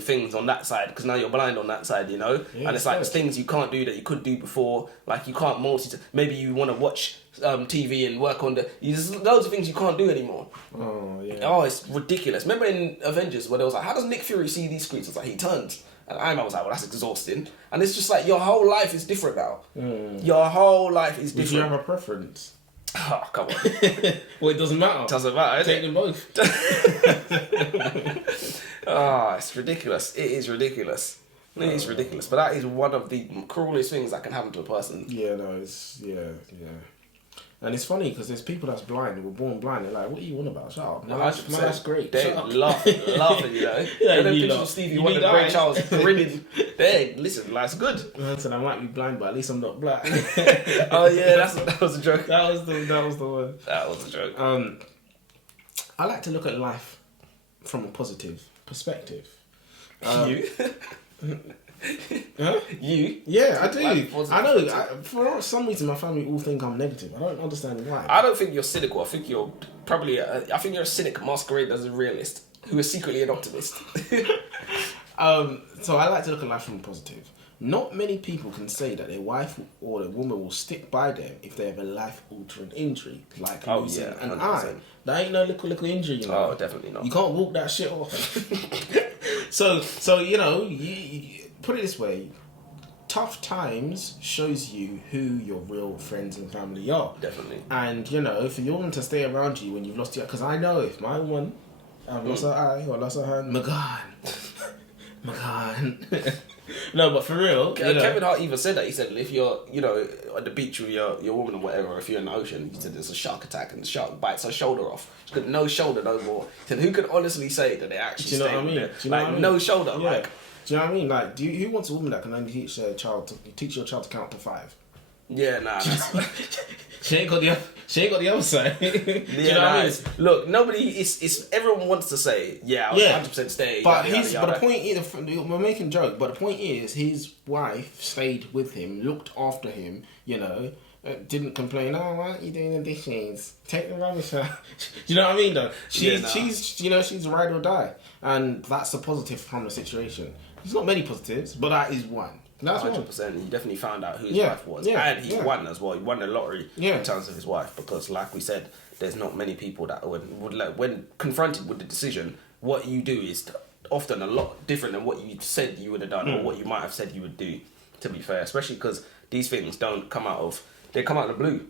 things on that side, because now you're blind on that side, Yeah, and it's like there's things you can't do that you could do before. Like you can't multitask. Maybe you want to watch TV and work on there's loads of things you can't do anymore. Oh, yeah. Oh, it's ridiculous. Remember in Avengers where they was like, how does Nick Fury see these screens? It's like, he turns. And Iron Man was like, well, that's exhausting. And it's just like, your whole life is different now. Your whole life is different. Would you have a preference? Oh, come on. Well, it doesn't matter. Doesn't matter, Take them both. It's ridiculous. It is ridiculous. It is ridiculous. But that is one of the cruelest things that can happen to a person. Yeah, no, yeah. And it's funny because there's people that's blind, who were born blind. They're like, what are you on about? Shut up. No, that's great. They're laughing, yeah, them pictures of Stevie Wonder, Ray Charles, grinning. Listen, life's good. I said I might be blind, but at least I'm not black. Oh yeah, that was a joke. That was the one. That was a joke. I like to look at life from a positive perspective. You? Huh? You? Yeah, I do. I know. For some reason, my family all think I'm negative. I don't understand why. I don't think you're cynical. I think you're probably. I think you're a cynic masquerade as a realist who is secretly an optimist. So I like to look at life from a positive. Not many people can say that their wife or their woman will stick by them if they have a life-altering injury, like losing an eye. That ain't no little injury, Oh, definitely not. You can't walk that shit off. so you put it this way. Tough times shows you who your real friends and family are. Definitely. And, for your woman to stay around you when you've lost your... Because I know if my woman lost her eye or lost her hand, Magan. No, but for real... Kevin Hart even said that. He said, if you're, on the beach with your woman or whatever, if you're in the ocean, he said there's a shark attack and the shark bites her shoulder off. She's got no shoulder no more. He said, who could honestly say that they actually Do you know what I mean? Do you know what I mean? No shoulder. Yeah. Do you know what I mean? Like, who wants a woman that can only teach your child to count to 5? Yeah, nah. She ain't got the other side. Do you know what I mean? Look, nobody. It's everyone wants to say, I was 100% stay. But the point is, we're making joke. But the point is, his wife stayed with him, looked after him. Didn't complain. Oh, why aren't you doing the dishes? Take the rubbish out. Do you know what I mean? Though she's she's ride or die, and that's a positive from the situation. There's not many positives, but that is one. That's 100%. He definitely found out who his wife was, and he won as well. He won the lottery in terms of his wife, because, like we said, there's not many people that when confronted with the decision, what you do is often a lot different than what you said you would have done or what you might have said you would do. To be fair, especially because these things don't come out of. They come out of the blue,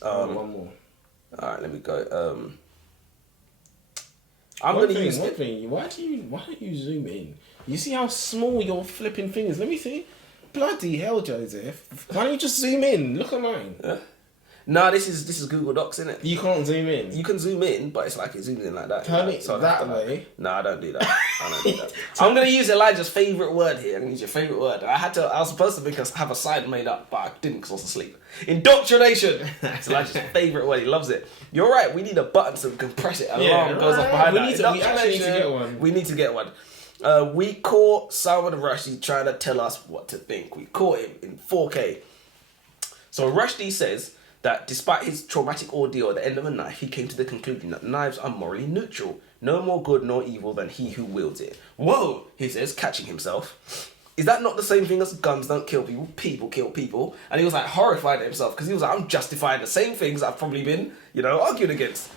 One more. Alright, let me go. Why don't you zoom in? You see how small your flipping thing is? Let me see. Bloody hell, Joseph. Why don't you just zoom in? Look at mine. Nah, this is Google Docs, isn't it? You can't zoom in. You can zoom in, but it's like it zooms in like that. Turn it that way. Nah, I don't do that. I'm gonna use Elijah's favourite word here. I'm gonna use your favourite word. I was supposed to have a side made up, but I didn't because I was asleep. Indoctrination. It's Elijah's favourite word. He loves it. You're right. We need a button to compress it. Alarm goes off behind that. We actually need to get one. We need to get one. We caught Salman Rushdie trying to tell us what to think. We caught him in 4K. So Rushdie says that despite his traumatic ordeal at the end of a knife, he came to the conclusion that knives are morally neutral, no more good nor evil than he who wields it. Whoa, he says, catching himself. Is that not the same thing as guns don't kill people, people kill people? And he was like horrified at himself because he was like, I'm justifying the same things I've probably been, arguing against.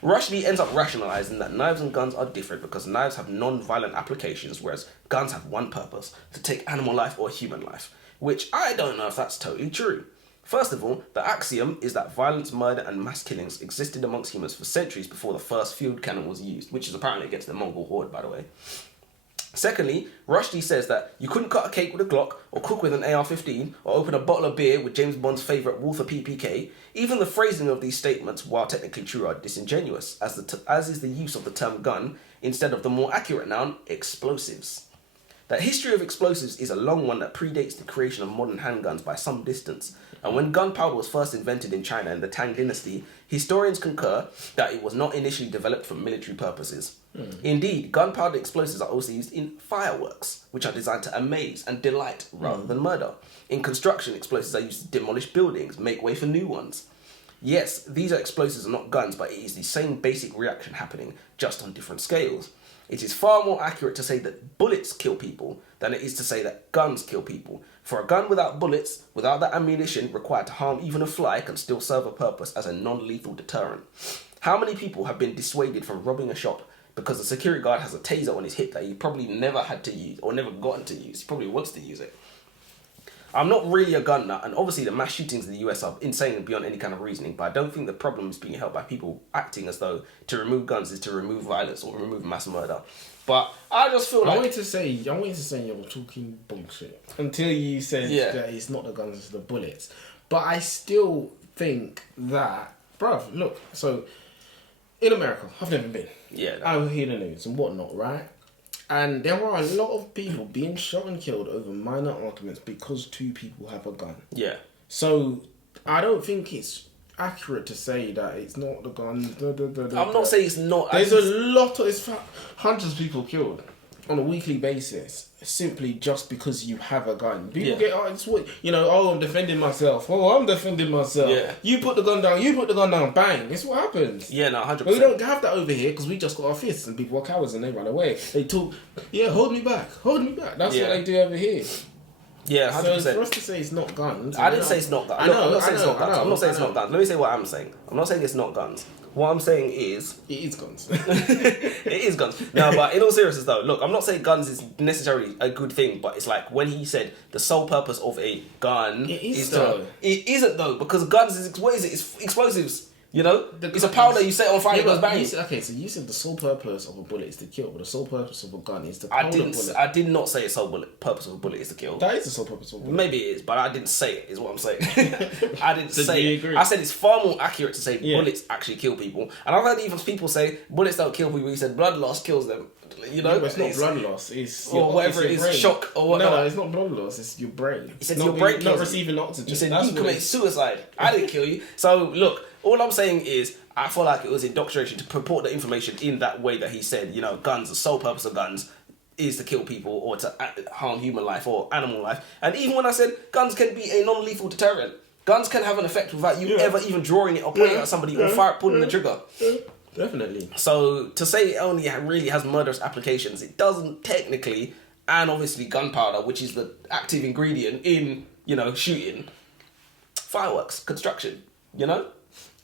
Rushdie ends up rationalising that knives and guns are different because knives have non-violent applications, whereas guns have one purpose, to take animal life or human life, which I don't know if that's totally true. First of all, the axiom is that violence, murder, and mass killings existed amongst humans for centuries before the first field cannon was used, which is apparently against the Mongol horde, by the way. Secondly, Rushdie says that you couldn't cut a cake with a Glock, or cook with an AR-15, or open a bottle of beer with James Bond's favourite Walther PPK. Even the phrasing of these statements, while technically true, are disingenuous, as is the use of the term gun instead of the more accurate noun, explosives. The history of explosives is a long one that predates the creation of modern handguns by some distance, and when gunpowder was first invented in China in the Tang dynasty, historians concur that it was not initially developed for military purposes. Indeed, gunpowder explosives are also used in fireworks, which are designed to amaze and delight rather than murder. In construction, explosives are used to demolish buildings, make way for new ones. Yes, these are explosives and not guns, but it is the same basic reaction happening, just on different scales. It is far more accurate to say that bullets kill people than it is to say that guns kill people. For a gun without bullets, without the ammunition required to harm even a fly, can still serve a purpose as a non-lethal deterrent. How many people have been dissuaded from robbing a shop because the security guard has a taser on his hip that he probably never had to use or never gotten to use? He probably wants to use it. I'm not really a gun nut, and obviously the mass shootings in the US are insane and beyond any kind of reasoning, but I don't think the problem is being held by people acting as though to remove guns is to remove violence or remove mass murder. But I just feel like... I wanted to say you're talking bullshit until you said that it's not the guns, it's the bullets. But I still think that... Bruv, look, so in America, I've never been. Yeah. I hear the news and whatnot, right? And there are a lot of people being shot and killed over minor arguments because two people have a gun. Yeah. So I don't think it's accurate to say that it's not the gun. I'm not saying it's not. There's hundreds of people killed on a weekly basis simply just because you have a gun. People get, I'm defending myself. Oh, I'm defending myself. Yeah. You put the gun down, bang. It's what happens. Yeah, no, 100%. But we don't have that over here because we just got our fists and people are cowards and they run away. They talk, hold me back. That's what they do over here. Yeah, 100%. So for us to say it's not guns... I didn't say it's not guns. I'm not saying it's not guns. I'm not saying it's not guns. Let me say what I'm saying. I'm not saying it's not guns. What I'm saying is... It is guns. It is guns. No, but in all seriousness though, look, I'm not saying guns is necessarily a good thing, but it's like when he said the sole purpose of a gun is though. It isn't though, because guns is... What is it? It's explosives. You know? It's a powder you set on fire and it goes bang. So you said the sole purpose of a bullet is to kill, but the sole purpose of a gun is to hold a bullet. I did not say the sole purpose of a bullet is to kill. That is the sole purpose of a bullet. Maybe it is, but I didn't say it, is what I'm saying. I didn't say do you it. agree? I said it's far more accurate to say bullets actually kill people. And I've heard even people say bullets don't kill people. He said blood loss kills them. You know? But it's not blood loss. It's or whatever it is, brain. shock or whatnot. No, it's not blood loss. It's your brain. He said your brain not receiving oxygen. He said you commit suicide. I didn't kill you. So look, all I'm saying is I feel like it was indoctrination to purport the information in that way that he said, guns, the sole purpose of guns is to kill people or to harm human life or animal life. And even when I said guns can be a non-lethal deterrent, guns can have an effect without you ever even drawing it or pointing at somebody or pulling the trigger. Definitely. So to say it only really has murderous applications, it doesn't technically, and obviously gunpowder, which is the active ingredient in, shooting, fireworks, construction,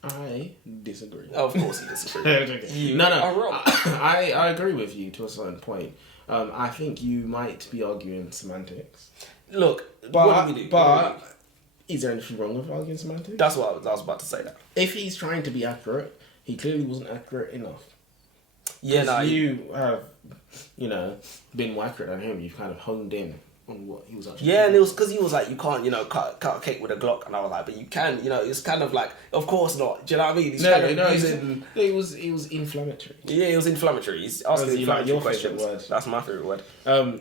I disagree. Of course you disagree. You are wrong. I agree with you to a certain point. I think you might be arguing semantics. Look, what do we do? But is there anything wrong with arguing semantics? That's what I was about to say. That if he's trying to be accurate, he clearly wasn't accurate enough. Yeah, no. You have, been more accurate than him. You've kind of honed in on what he was actually doing. And it was because he was like, you can't, cut a cake with a Glock, and I was like, but you can, it's kind of like, of course not. Do you know what I mean? It was inflammatory. Yeah, it was inflammatory. He's asking inflammatory questions. Word. That's my favourite word. I'm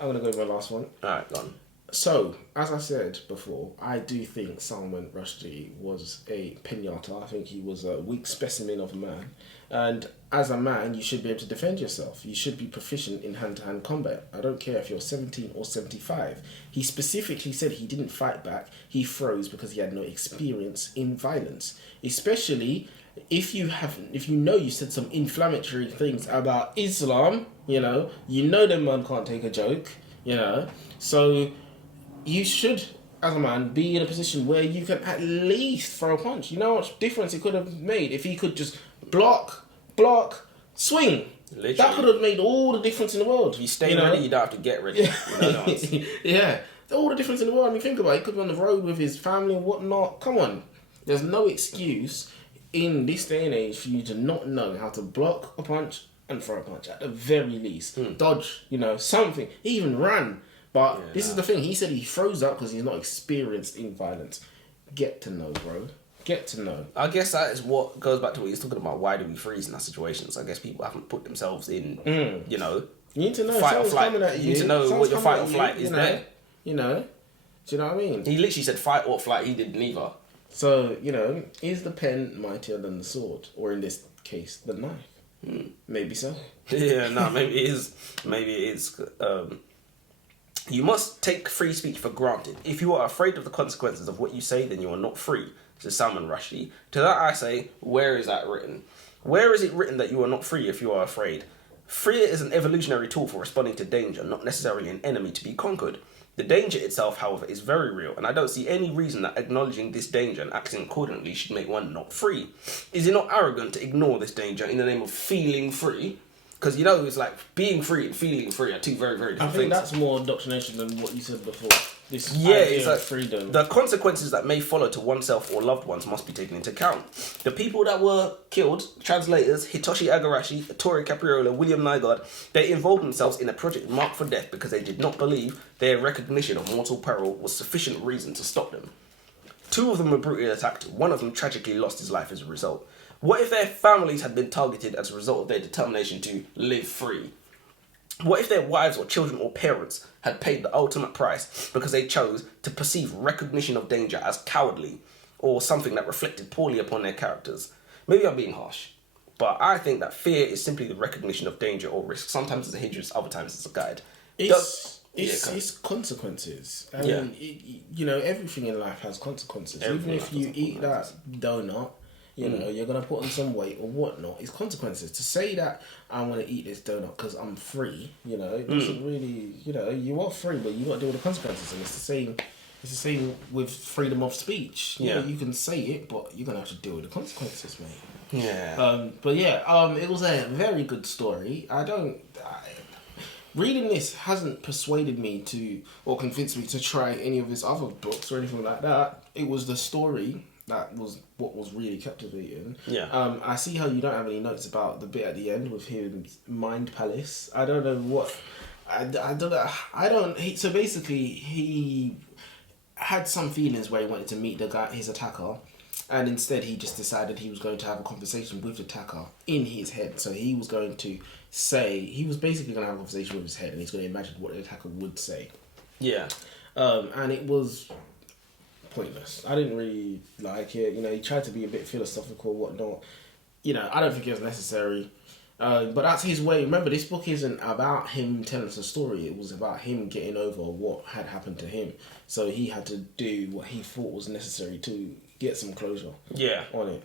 gonna go with my last one. Alright, go on. So, as I said before, I do think Salman Rushdie was a pinata. I think he was a weak specimen of a man. And as a man, you should be able to defend yourself. You should be proficient in hand-to-hand combat. I don't care if you're 17 or 75. He specifically said he didn't fight back. He froze because he had no experience in violence. Especially if you said some inflammatory things about Islam, them man can't take a joke, So you should, as a man, be in a position where you can at least throw a punch. You know how much difference it could have made if he could just block, swing. Literally. That could have made all the difference in the world. If you stay ready, you don't have to get ready. Yeah. all the difference in the world. I mean, think about it. He could be on the road with his family and whatnot. Come on. There's no excuse in this day and age for you to not know how to block a punch and throw a punch at the very least. Dodge, something. He even ran. But this is the thing. He said he froze up because he's not experienced in violence. Get to know, bro. Get to know. I guess that is what goes back to what he's talking about. Why do we freeze in that situation? So I guess people haven't put themselves in, You need to know. fight or flight. You need to know what your fight or flight is there. Do you know what I mean? He literally said fight or flight. He did neither. So, is the pen mightier than the sword? Or in this case, the knife? Maybe so. Yeah, no, maybe it is. Maybe it is. You must take free speech for granted. If you are afraid of the consequences of what you say, then you are not free, says Salman Rushdie. To that I say, where is that written? Where is it written that you are not free if you are afraid? Fear is an evolutionary tool for responding to danger, not necessarily an enemy to be conquered. The danger itself, however, is very real, and I don't see any reason that acknowledging this danger and acting accordingly should make one not free. Is it not arrogant to ignore this danger in the name of feeling free? Because, it's like being free and feeling free are two very, very different things. I think that's more indoctrination than what you said before. This it's like freedom. The consequences that may follow to oneself or loved ones must be taken into account. The people that were killed, translators, Hitoshi Igarashi, Ettore Capriola, William Nygaard, they involved themselves in a project marked for death because they did not believe their recognition of mortal peril was sufficient reason to stop them. 2 of them were brutally attacked. 1 of them tragically lost his life as a result. What if their families had been targeted as a result of their determination to live free? What if their wives or children or parents had paid the ultimate price because they chose to perceive recognition of danger as cowardly or something that reflected poorly upon their characters? Maybe I'm being harsh, but I think that fear is simply the recognition of danger or risk. Sometimes it's a hindrance, other times it's a guide. It's consequences. I mean, everything in life has consequences. Even if you eat that donut, you're going to put on some weight or whatnot. It's consequences. To say that I'm going to eat this donut because I'm free, it doesn't really, you are free, but you got to deal with the consequences. And it's the same with freedom of speech. You can say it, but you're going to have to deal with the consequences, mate. Yeah. It was a very good story. Reading this hasn't persuaded me or convinced me to try any of his other books or anything like that. It was the story that was what was really captivating. Yeah. I see how you don't have any notes about the bit at the end with his mind palace. I don't know what. I don't know. So basically, he had some feelings where he wanted to meet his attacker, and instead he just decided he was going to have a conversation with the attacker in his head. So he was going to he was basically going to have a conversation with his head, and he's going to imagine what the attacker would say. Yeah. And it was pointless. I didn't really like it. He tried to be a bit philosophical, whatnot. I don't think it was necessary. But that's his way. Remember, this book isn't about him telling us a story. It was about him getting over what had happened to him. So he had to do what he thought was necessary to get some closure. On it.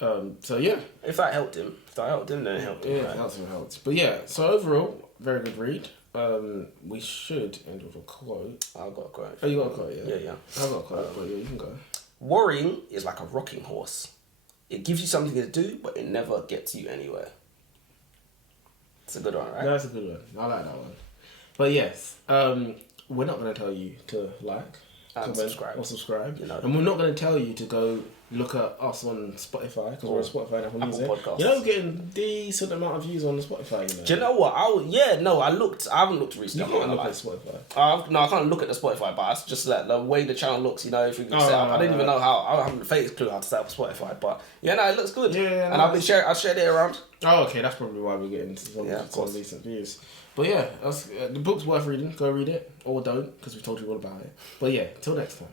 If that helped him, then it helped him. Yeah, right? It helped. But so overall, very good read. We should end with a quote. I've got a quote. Oh, you got a quote, yeah? Yeah. I've got a quote, but you can go. Worrying is like a rocking horse. It gives you something to do, but it never gets you anywhere. It's a good one, right? No, that's a good one. I like that one. But yes, we're not going to tell you to like, comment, or subscribe. And we're not going to tell you to go look at us on Spotify, because we're on Spotify and Apple Music. Podcasts. We're getting decent amount of views on the Spotify. Do you know what? I looked. I haven't looked recently. You can't look at Spotify. No, I can't look at the Spotify, but it's just like the way the channel looks. If we can set up. I didn't even know how. I haven't the faintest clue how to set up Spotify, but it looks good. Yeah, and I've shared it around. Oh, okay, that's probably why we're getting some decent views. But the book's worth reading. Go read it, or don't, because we told you all about it. But till next time.